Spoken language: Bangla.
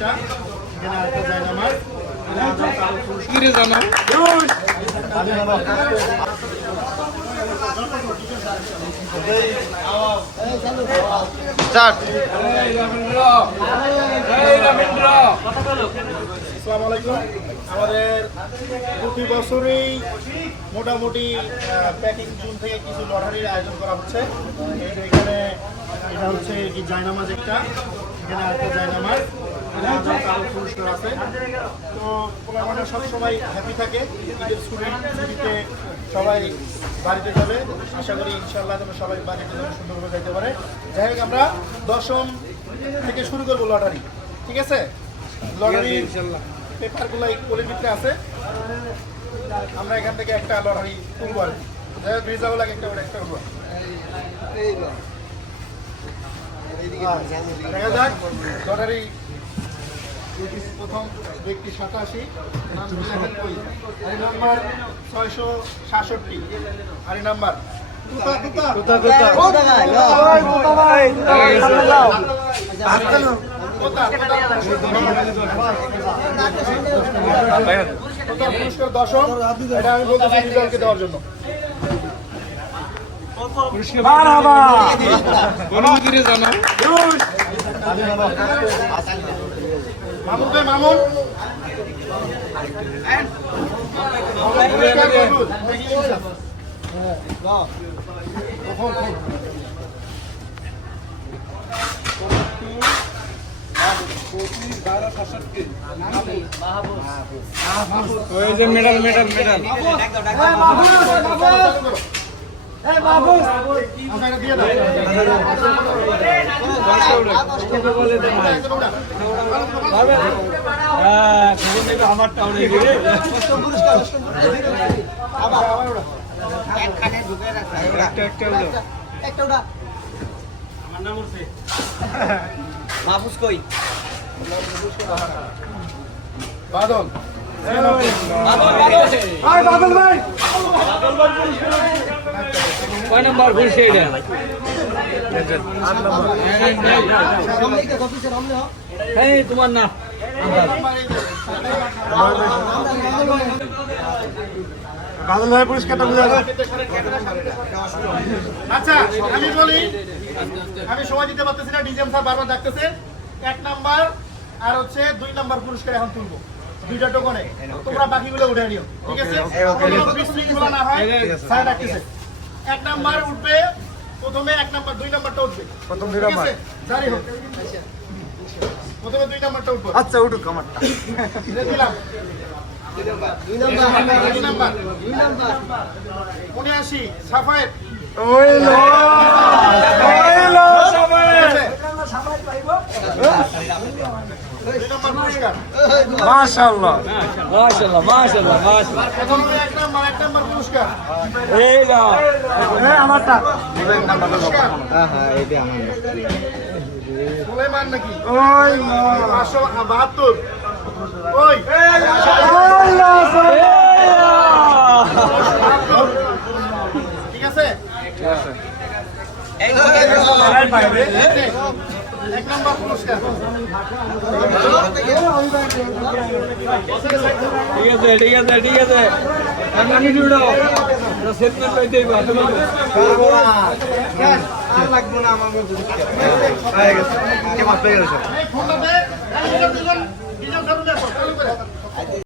একটা, এখানে আরেকটা জায়নামাজ। আসসালামু আলাইকুম। আমাদের প্রতি বছরই মোটামুটি প্যাকিং জুন থেকে কিছু লটারির আয়োজন করা হচ্ছে। এখানে এটা হচ্ছে কি জায়নামাজ একটা, এখানে আরেকটা জায়নামাজ, কারো পুরস্কার আছে। তো মানে সবসময় হ্যাপি থাকে। ঈদের ছুটিতে সবাই বাড়িতে যাবে, আশা করি ইনশাআল্লাহ যেন সবাই বাড়িতে যেন সুন্দরভাবে যাইতে পারে। যাই হোক, আমরা 10ম থেকে শুরু করবো লটারি, ঠিক আছে? লটারি পেপারগুলো এই কোয়ালিটিতে আছে। আমরা এখান থেকে একটা লটারি তুলব আর কি। রিজার্ভ একটা একটা উঠবো। দেখা যাক লটারি। প্রথম ব্যক্তি 87, নাম্বার 667, আরি নাম্বার পুরস্কার 10ম। এটা আমি বলতেছি রিজাল্টকে দেওয়ার জন্য। মামুন ভাই, মামুন মেডাল মেডাল মেডাল দিয়ে দাও। আমারটা মাহফুজ কই? বাদল বাদল ভাই, কয় নম্বর ঘুরছে এটা? 8 তোমার না বাদল ভাই পুরস্কারটা বুঝা। আচ্ছা আমি বলি, আমি সময় দিতে পারতেছি না, ডিজেম স্যার বারবার ডাকতেছে। 1 নাম্বার আর হচ্ছে 2 নাম্বার পুরস্কার এখন তুলবো, 2টা টোকনে। তোমরা বাকিগুলো উঠে নিও, ঠিক আছে? বিশৃঙ্খলা না হয়, স্যার ডাকতেছে। 1 নাম্বার উঠবে প্রথমে, 1 নাম্বার 2 নাম্বারটা উঠবে প্রথম, ঠিক আছে? জারি হোক, প্রথমে 2 নাম্বারটা উঠবে। আচ্ছা উঠুক, আমারটা দিলাম। 2 নাম্বার 79 সাফায়েত। মাশাআল্লাহ মাশাআল্লাহ মাশাআল্লাহ মাশাআল্লাহ। প্রথম 1 নাম্বার পুরস্কার এই নাও, আমারটা হ্যাঁ হ্যাঁ, এইটা আমার সুলাইমান নাকি? ওই 572। ওই ঠিক আছে, ঠিক আছে। 1 নাম্বার পুরস্কার, ঠিক আছে ঠিক আছে ঠিক আছে। আমি জুড়ো সেটমেন্ট লইতে হইব, আর লাগবে না আমার মধ্যে। হয়ে গেছে, কে মাপে গেছে। এই ফোনটা দে,